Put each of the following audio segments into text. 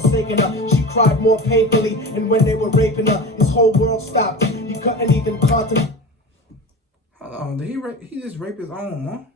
forsaken her. She cried more painfully, and when they were raping her, his whole world stopped. He couldn't even contemplate. Hold on, did he just rape his own mom?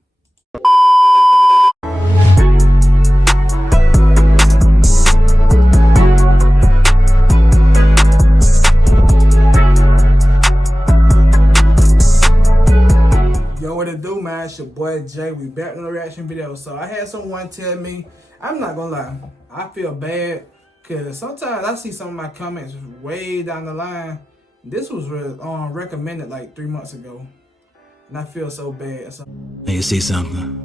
Yo, what it do, man? It's your boy Jay. We back on the reaction video. So I had someone tell me, I'm not gonna lie, I feel bad because sometimes I see some of my comments way down the line. This was recommended like 3 months ago, and I feel so bad. So, now you see something.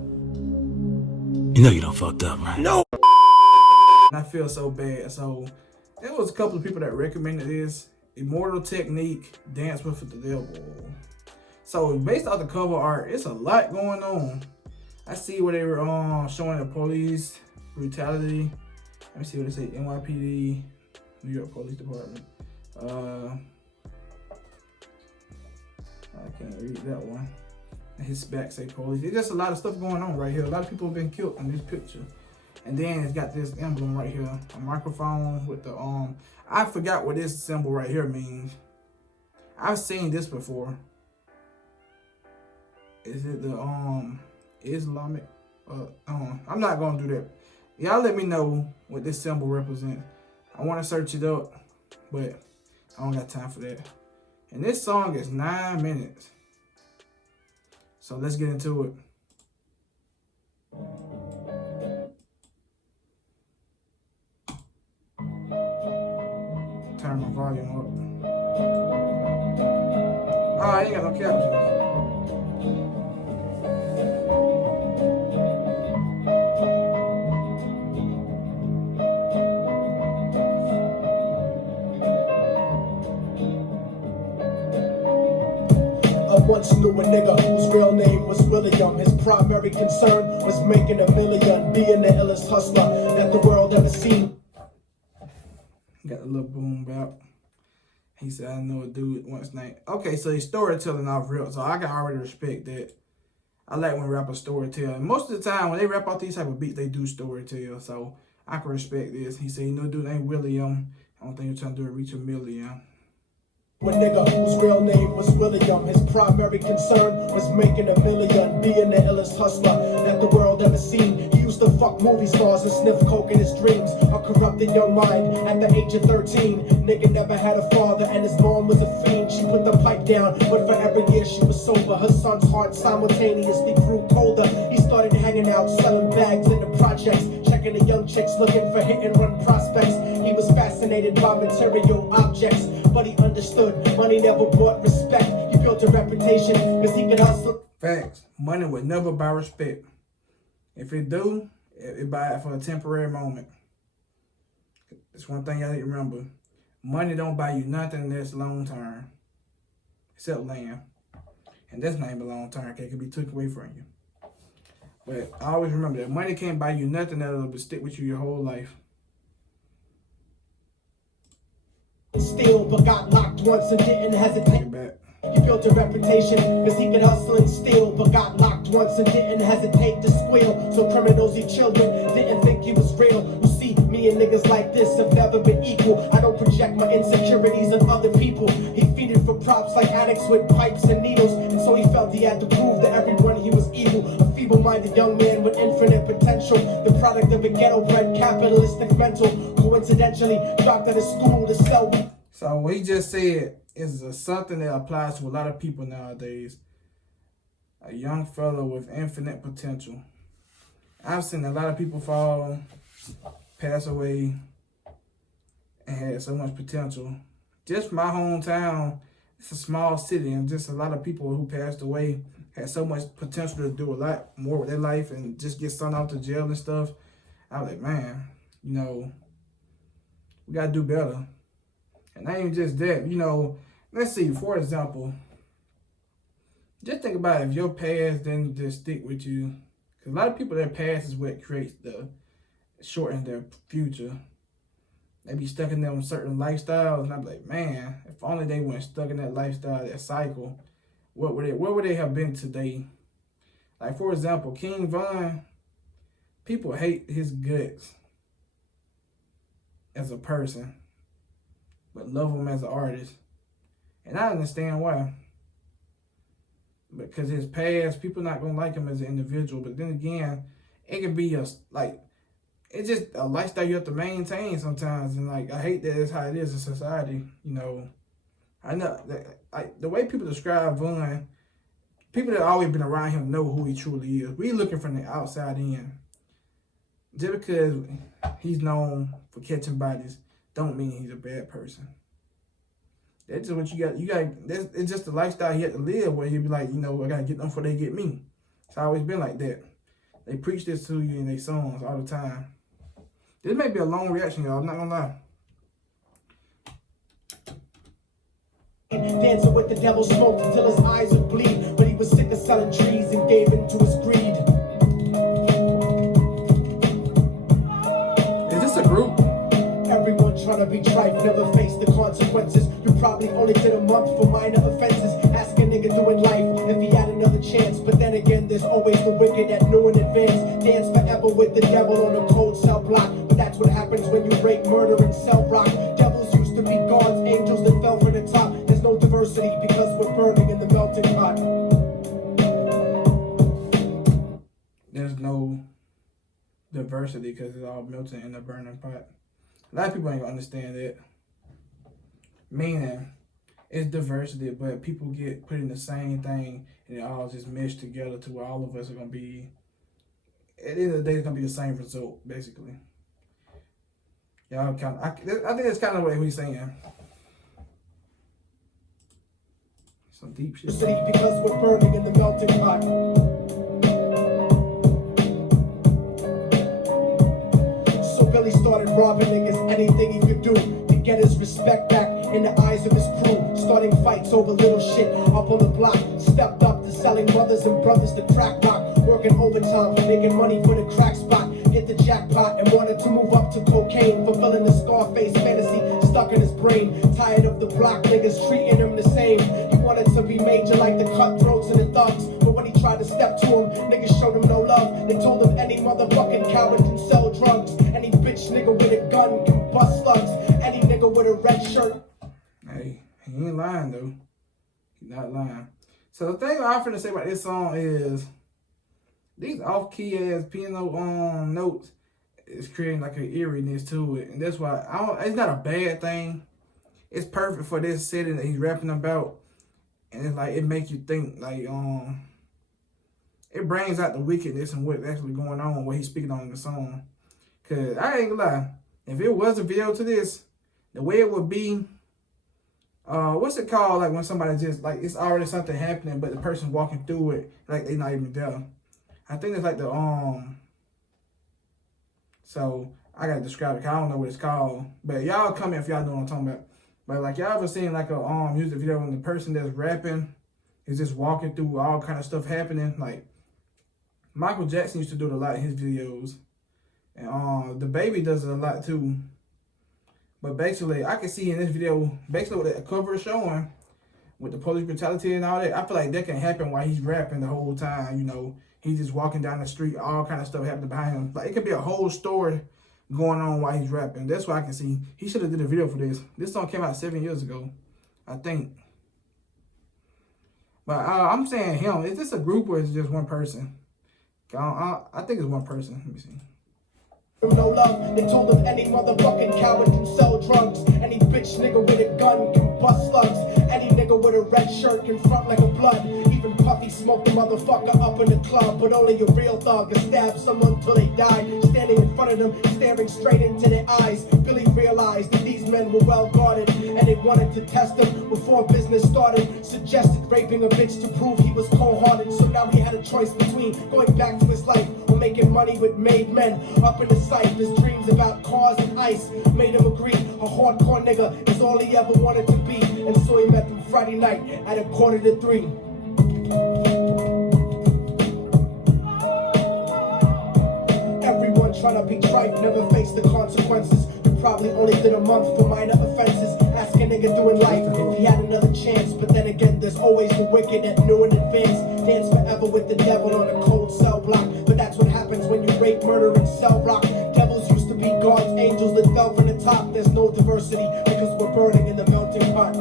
You know you done fucked up, right? No. And I feel so bad. So there was a couple of people that recommended this Immortal technique, dance with the devil. So based off the cover art, it's a lot going on. I see where they were showing the police brutality. Let me see what they say. NYPD, New York Police Department. I can't read that one. And his back say police. There's just a lot of stuff going on right here. A lot of people have been killed in this picture. And then it's got this emblem right here, a microphone with the I forgot what this symbol right here means. I've seen this before. Is it the Islamic? I'm not gonna do that. Y'all let me know what this symbol represents. I want to search it up, but I don't got time for that. And this song is 9 minutes. So let's get into it. Turn my volume up. Oh, I ain't got no captions. I once knew a nigga whose real name was William. His primary concern was making a million, being the illest hustler that the world ever seen. Got a little boom bap. He said, I know a dude once named. Okay, so he's storytelling off real, so I can already respect that. I like when rappers storytell. And most of the time, when they rap out these type of beats, they do storytell. So I can respect this. He said, you know a dude named William. I don't think you're trying to do it reach a million. A nigga whose real name was William. His primary concern was making a million, being the illest hustler that the world ever seen. He used to fuck movie stars and sniff coke in his dreams. A corrupted young mind at the age of 13. Nigga never had a father and his mom was a fiend. She put the pipe down, but for every year she was sober. Her son's heart simultaneously grew colder. He started hanging out, selling bags in the projects, checking the young chicks looking for hit and run prospects. He was fascinated by material objects, but he understood money never brought respect. He built a reputation because he could hustle. Facts. Money would never buy respect. If it do, it buy it for a temporary moment. That's one thing y'all need to remember. Money don't buy you nothing that's long term. Except land. And that's not even long term, okay? It can be took away from you. But I always remember that money can't buy you nothing that'll stick with you your whole life. Steal, but got locked once and didn't hesitate. He built a reputation because he could hustle and steal, but got locked once and didn't hesitate to squeal. So criminals he children didn't think he was real. You see, me and niggas like this have never been equal. I don't project my insecurities on other people. He feeded for props like addicts with pipes and needles, and so he felt he had to prove to everyone he was evil. A feeble-minded young man with infinite potential, the product of a ghetto-bred capitalistic mental. Coincidentally, dropped out of school to sell. So what he just said is something that applies to a lot of people nowadays. A young fellow with infinite potential. I've seen a lot of people fall, pass away, and had so much potential. Just my hometown, it's a small city, and just a lot of people who passed away had so much potential to do a lot more with their life and just get sent out to jail and stuff. I was like, man, you know, we gotta do better. And not even just that, you know, let's see, for example, just think about if your past didn't just stick with you. Because a lot of people, their past is what creates the shorten their future. They be stuck in them certain lifestyles, and I'm like, man, if only they weren't stuck in that lifestyle, that cycle, where would they have been today? Like, for example, King Von, people hate his guts. as a person, but love him as an artist. And I understand why. Because his past, people not gonna like him as an individual. But then again, it can be it's just a lifestyle you have to maintain sometimes. And like, I hate that it's how it is in society. You know, I know that, like, the way people describe Von, people that always been around him know who he truly is. We looking from the outside in. Just because he's known for catching bodies, don't mean he's a bad person. That's just what you got. It's just the lifestyle he had to live, where he'd be like, you know, I gotta get them before they get me. It's always been like that. They preach this to you in their songs all the time. This may be a long reaction, y'all. I'm not gonna lie. Dancing with the devil, smoked until his eyes would bleed. But he was sick of selling trees and gave in to his greed. Is this a group? Everyone trying to be trife, never face the consequences. You probably only did a month for minor offenses. Ask a nigga doing life if he had another chance. But then again, there's always the wicked that knew in advance. Dance forever with the devil on a cold cell block. But that's what happens when you rape, murder, and sell rock. Devils used to be gods, angels that fell from the top. There's no diversity because we're burning in the melting pot. There's no diversity because it's all melting in the burning pot. A lot of people ain't gonna understand that. Meaning, it's diversity, but people get put in the same thing and it all just meshed together to where all of us are gonna be, at the end of the day, it's gonna be the same result, basically. Y'all I think that's kind of what he's saying. Some deep shit. Because we're burning in the melting pot. So Billy started robbing niggas, anything he could do to get his respect back in the eyes of his crew. Starting fights over little shit up on the block. Stepped up to selling mothers and brothers to crack rock. Working overtime for making money for the crack spot. Hit the jackpot and wanted to move up to cocaine. Fulfilling the Scarface fantasy stuck in his brain. Tired of the block niggas treating him the same. He wanted to be major like the cutthroats and the thugs. But when he tried to step to him, niggas showed him no love. They told him any motherfucking coward can sell drugs. Any bitch nigga with a gun can bust slugs. Any nigga with a red shirt. Hey, he ain't lying though. He's not lying. So the thing I'm finna say about this song is these off-key ass piano notes is creating like an eeriness to it, and that's why it's not a bad thing. It's perfect for this setting that he's rapping about, and it's like it makes you think. Like it brings out the wickedness and what's actually going on, what he's speaking on in the song. Cause I ain't gonna lie, if it was a video to this, the way it would be. What's it called? Like when somebody just like it's already something happening, but the person walking through it like they not even there. I think it's like the So I gotta describe it. Cause I don't know what it's called. But y'all comment if y'all know what I'm talking about. But like y'all ever seen like a music video when the person that's rapping is just walking through all kind of stuff happening? Like Michael Jackson used to do it a lot in his videos, and the Baby does it a lot too. But basically, I can see in this video, basically what the cover is showing, with the police brutality and all that, I feel like that can happen while he's rapping the whole time, you know. He's just walking down the street, all kind of stuff happening behind him. Like, it could be a whole story going on while he's rapping. That's what I can see. He should have did a video for this. This song came out 7 years ago, I think. But I'm saying him. Is this a group or is it just one person? I think it's one person. Let me see. No love, they told him any motherfucking coward can sell drugs. Any bitch nigga with a gun can bust slugs. Any nigga with a red shirt can front like a blood. Even Puffy smoked the motherfucker up in the club. But only a real thug can stab someone till they die. Standing in front of them, staring straight into their eyes. Billy realized that these men were well guarded, and they wanted to test him before business started. Suggested raping a bitch to prove he was cold-hearted. So now he had a choice between going back to his life or making money with made men. Up in the sight, his dreams about cars and ice made him agree a hardcore nigga is all he ever wanted to be. And so he met them Friday night at 2:45. Everyone trying to be trife, never face the consequences. You probably only did a month for minor offenses. Ask a nigga doing life if he had another chance. But then again, there's always the wicked that knew in advance. Dance forever with the devil on a cold cell block. But that's what happens when you rape, murder, and sell rock. Devils used to be gods, angels that fell from the top, there's no diversity because we're burning in the melting pot.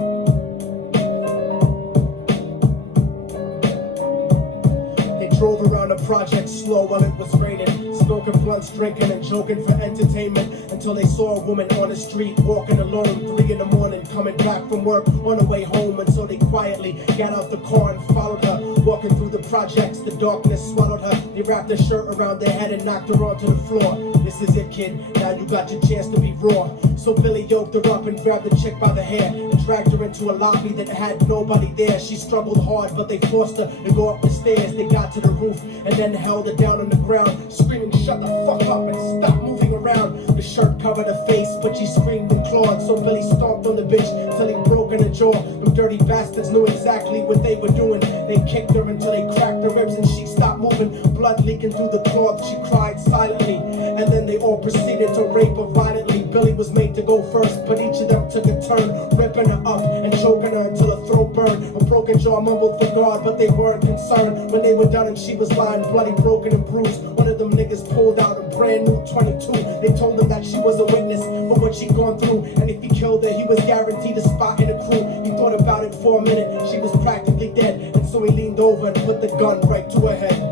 They drove around the project slow while it was raining, smoking blunts, drinking and joking for entertainment, until they saw a woman on the street walking alone, 3 in the morning, coming back from work on the way home. And so they quietly got out the car and followed her, walking through the projects. The darkness swallowed her. They wrapped her shirt around their head and knocked her onto the floor. This is it, kid, now you got your chance to be raw. So Billy yoked her up and grabbed the chick by the hair and dragged her into a lobby that had nobody there. She struggled hard, but they forced her to go up the stairs. They got to the roof and then held her down on the ground, screaming, "Shut the fuck up and stop moving around." The shirt covered her face, but she screamed and clawed. So Billy stomped on the bitch till he broke in her jaw. Them dirty bastards knew exactly what they were doing. They kicked her until they cracked her ribs and she stopped moving, blood leaking through the cloth. She cried silently, and then they all proceeded to rape her violently. Billy was made to go first, but each of them took a turn, ripping her up and choking her until her throat burned. A broken jaw mumbled for God, but they weren't concerned. When they were done and she was lying bloody, broken and bruised, one of them niggas pulled out a brand new 22. They told him that she was a witness for what she'd gone through, and if he killed her, he was guaranteed a spot in the crew. He thought about it for a minute. She was practically dead, and so he leaned over and put the gun right to her head.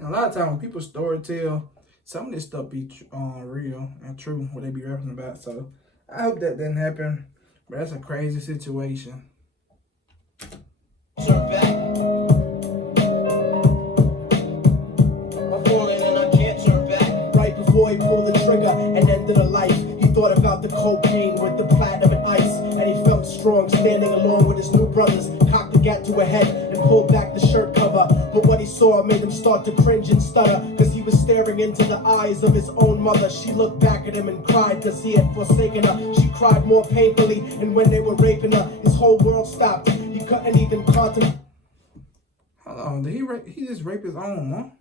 A lot of times when people story tell, some of this stuff be real and true, what they be rapping about. So I hope that didn't happen, but that's a crazy situation. Turn back. I'm falling and I can't turn back. Right before he pulled the trigger and ended her life, he thought about the cocaine with the platinum and ice, and he felt strong standing along with his new brothers. Cocked the gat to her head and pulled back the shirt cover, but what he saw made him start to cringe and stutter, cause he was staring into the eyes of his own mother. She looked back at him and cried cause he had forsaken her. She cried more painfully, and when they were raping her, his whole world stopped. He couldn't even contemplate. Hold on, did he just rape his own mom?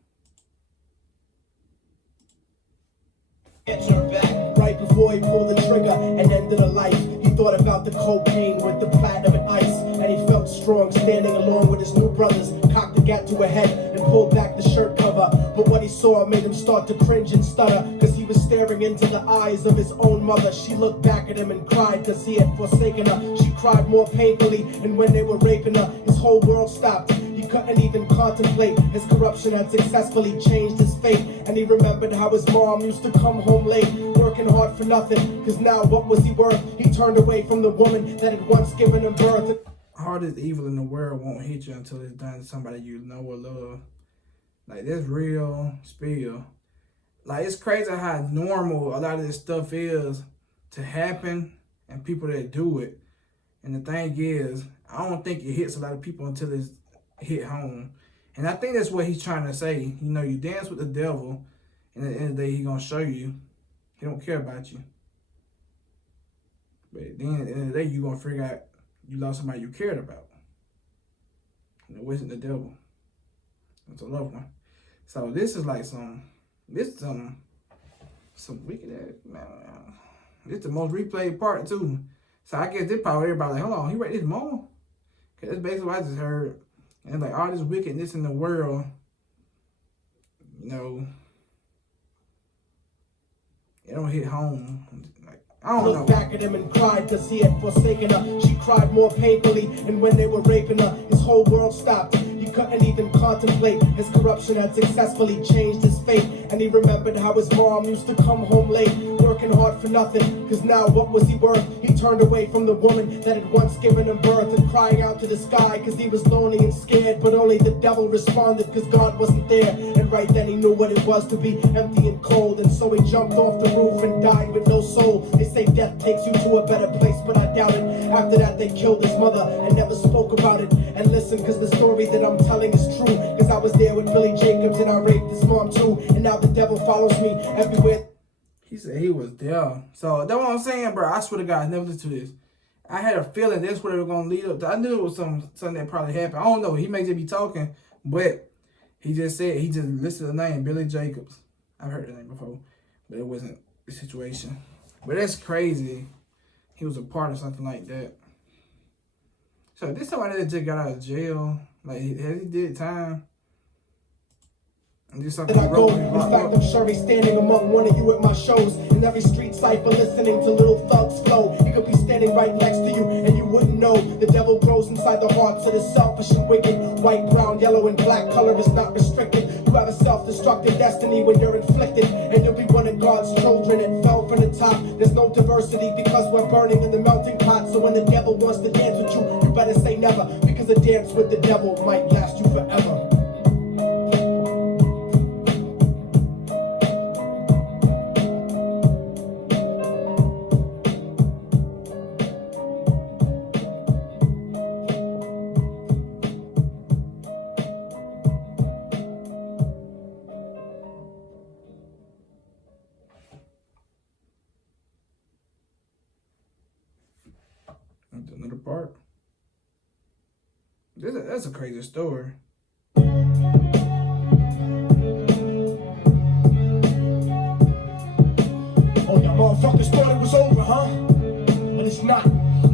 Turn back. Right before he pulled the trigger and ended her life, he thought about the cocaine with the platinum and ice, and he felt strong standing along with his new brothers. Cocked the gat to her head and pulled back the shirt cover, but what he saw made him start to cringe and stutter, cause he was staring into the eyes of his own mother. She looked back at him and cried cause he had forsaken her. She cried more painfully, and when they were raping her, his whole world stopped. He couldn't even contemplate. His corruption had successfully changed his fate, and he remembered how his mom used to come home late, working hard for nothing, cause now what was he worth? He turned away from the woman that had once given him birth. Hardest evil in the world won't hit you until it's done to somebody you know or love. Like, that's real spill. Like, it's crazy how normal a lot of this stuff is to happen and people that do it. And the thing is, I don't think it hits a lot of people until it's hit home. And I think that's what he's trying to say. You know, you dance with the devil, and at the end of the day, he's going to show you he don't care about you. But then at the end of the day, you're going to figure out you lost somebody you cared about. And it wasn't the devil. It's a loved one. So this is like some wicked ass, man. This is the most replayed part too. So I guess this probably everybody like, hold on, he raped his mama? Cause that's basically what I just heard. And like all this wickedness in the world, you know, it don't hit home. Like, I don't know. Looked back at him and cried cause he had forsaken her. She cried more painfully, and when they were raping her, his whole world stopped. He couldn't even contemplate. His corruption had successfully changed his fate, and he remembered how his mom used to come home late, working hard for nothing, cause now what was he worth? He turned away from the woman that had once given him birth, and crying out to the sky cause he was lonely and scared, but only the devil responded cause God wasn't there. And right then he knew what it was to be empty and cold, and so he jumped off the roof and died with no soul. They say death takes you to a better place, but I doubt it. After that they killed his mother and never spoke about it. And listen, cause the story that I'm telling is true, cause I was there with Billy Jacobs and I raped his mom too, and now the devil follows me everywhere. He said he was there. So that's what I'm saying, bro. I swear to God, I never listened to this. I had a feeling that's what it was gonna lead up to. I knew it was something that probably happened. I don't know. He may just be talking, but he just said he just listed the name Billy Jacobs. I've heard the name before, but it wasn't the situation. But that's crazy. He was a part of something like that. So this somebody that just got out of jail, like has he did time? Do that something I go. In fact, I'm sure he's standing among one of you at my shows. In every street cipher, listening to little thugs flow. He could be standing right next to you, and you wouldn't know. The devil grows inside the hearts of the selfish and wicked. White, brown, yellow, and black color is not restricted. You have a self-destructive destiny when you're inflicted, and you'll be one of God's children that fell from the top. There's no diversity because we're burning in the melting pot. So when the devil wants to dance with you, you better say never, because a dance with the devil might last you forever. Another part. That's a crazy story. Oh, y'all motherfuckers thought it was over, huh? But it's not.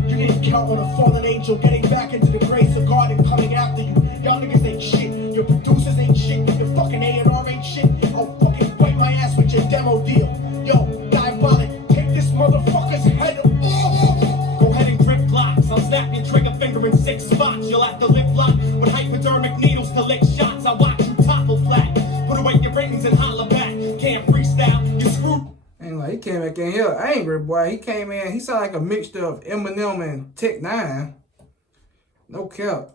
You didn't count on a fallen angel getting back into the grace of God and coming after you. Y'all niggas ain't shit. Your producers ain't shit. Your fucking A&R ain't shit. I'll fucking wipe my ass with your demo deal. Yo, diabolic, take this motherfucker's head off. Go ahead and grip blocks. I'll snap your trigger finger in 6 spots. You'll have to lip lock with hypodermic needles to lick shots. I watch you topple flat. Put away your rings and holler back. Can't freestyle, you screwed. And like he came back in here angry, boy. He came in, he sounded like a mixture of Eminem and Tech 9. No cap.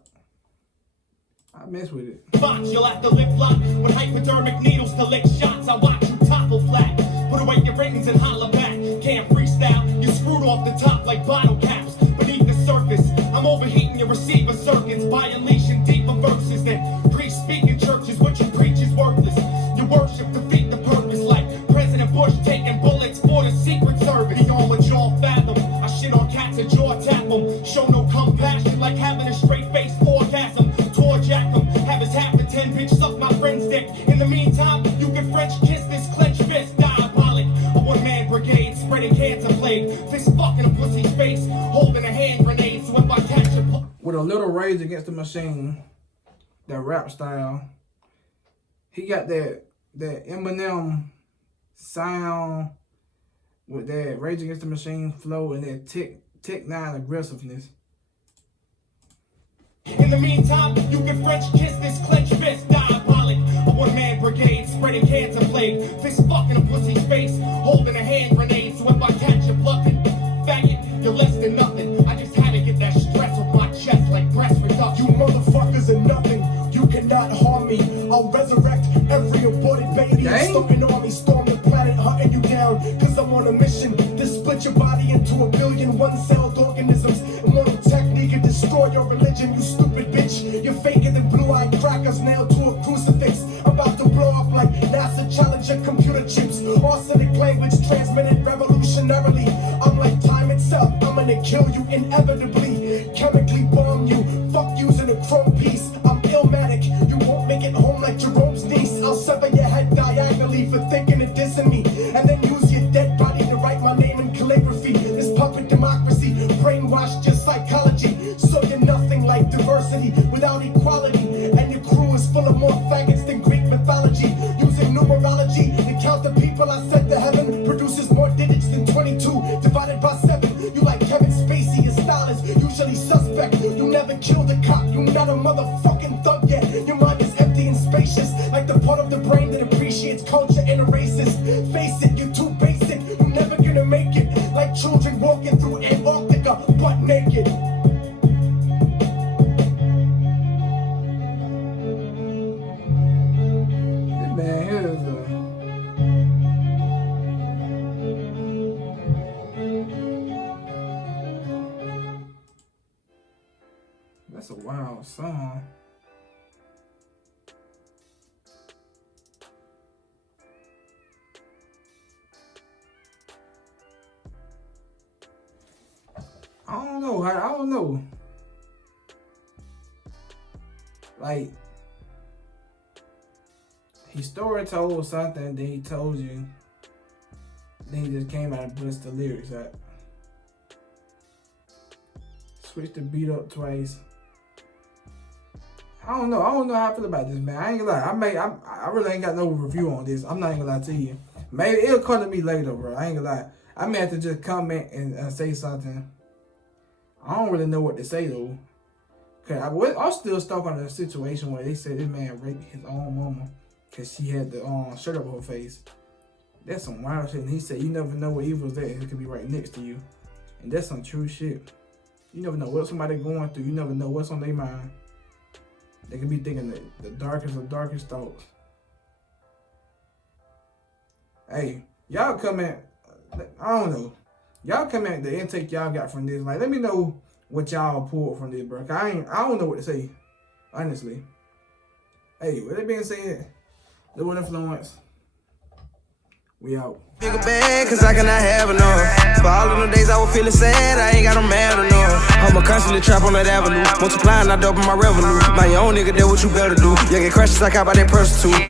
I mess with it. Spots, you'll have to lip lock with hypodermic needles to lick shots. I watch you topple flat. Put away your rings and holler back. Can't freestyle, you screwed off the top like bottle caps. Beneath the surface, I'm overheating your receiver circuits by unleashing deeper verses that preach speaking churches. What you preach is worthless. Your worship defeat the purpose, like President Bush taking bullets for the Secret Service. Beyond what y'all fathom, I shit on cats and jaw tap them. Show no compassion, like having a straight face orgasm. Tour jack them, have his half to 10 bitch suck my friend's dick. In the meantime, you can French kiss this clenched fist. Diabolic, a one-man brigade spreading cancer plague. Fist fucking a pussy's face, holding a hand grenade. So if I catch a with a little Rage Against the Machine, that rap style, he got that Eminem sound with that Rage Against the Machine flow and that Tech 9 aggressiveness. In the meantime, you can French kiss this clenched fist. Diabolic, a one-man brigade spreading cancer plague. Fist fucking a pussy's face, holding a hand grenade. So if I catch you plucking, faggot, you're less than nothing. I just had to get that stress off my chest like breast reduction. You motherfuckers are nothing. You cannot harm me. I'll resurrect every aborted baby. Stomping on me, storm the planet, hunting you down. Cause I'm on a mission to split your body into a billion one-celled organisms. Immortal technique and destroy your religion, you stupid bitch. You're faker than blue-eyed crackers nailed to a crucifix. I'm about to blow up like NASA Challenger computer chips. Arsenic language transmitted revolutionarily. I'm like time itself, I'm gonna kill you inevitably. Chemically bomb you, fuck using a chrome piece. I'm illmatic, you won't make it home like Jerome's niece. I'll sever your head diagonally for thinking of dissing me, and then use your dead body to write my name in calligraphy. This puppet democracy brainwashed your psychology, so you're nothing like diversity without equality. And your crew is full of more faggots than Greek mythology. Using numerology to count the people I sent to heaven produces more digits than 22 divided by 7. You like Kevin Spacey, your style is usually suspect. You never killed a cop, you not a motherfucking thug yet. Your mind is empty and spacious, like the part of the brain that appreciates culture and erases. Face it, you're too basic, you're never gonna make it. Like children walking through Antarctica, butt naked. Man, here is that's a wild song. I don't know. Like, he story told something, then he told you, then he just came out and bust the lyrics out. Switched the beat up twice. I don't know how I feel about this, man. I ain't gonna lie. I really ain't got no review on this. I'm not even gonna lie to you. Maybe it'll come to me later, bro. I ain't gonna lie. I may have to just comment and say something. I don't really know what to say though. Cause I'm still stuck on the situation where they said this man raped his own mama cause she had the shirt over her face. That's some wild shit. And he said you never know what evil's there. It could be right next to you. And that's some true shit. You never know what somebody going through. You never know what's on their mind. They can be thinking the darkest of darkest thoughts. Hey, y'all comment. I don't know. Y'all comment the intake y'all got from this. Like, let me know what y'all pulled from this, bro. I don't know what to say, honestly. Hey, with that being said, the one influence. We out. Bigger bag, cause I cannot have enough. For all of the days I was feeling sad, I ain't got them mad enough. I'ma constantly trap on that avenue. Multiplying, I double my revenue. My own nigga, that what you better do. Yeah, get crashes like out by that prostitute.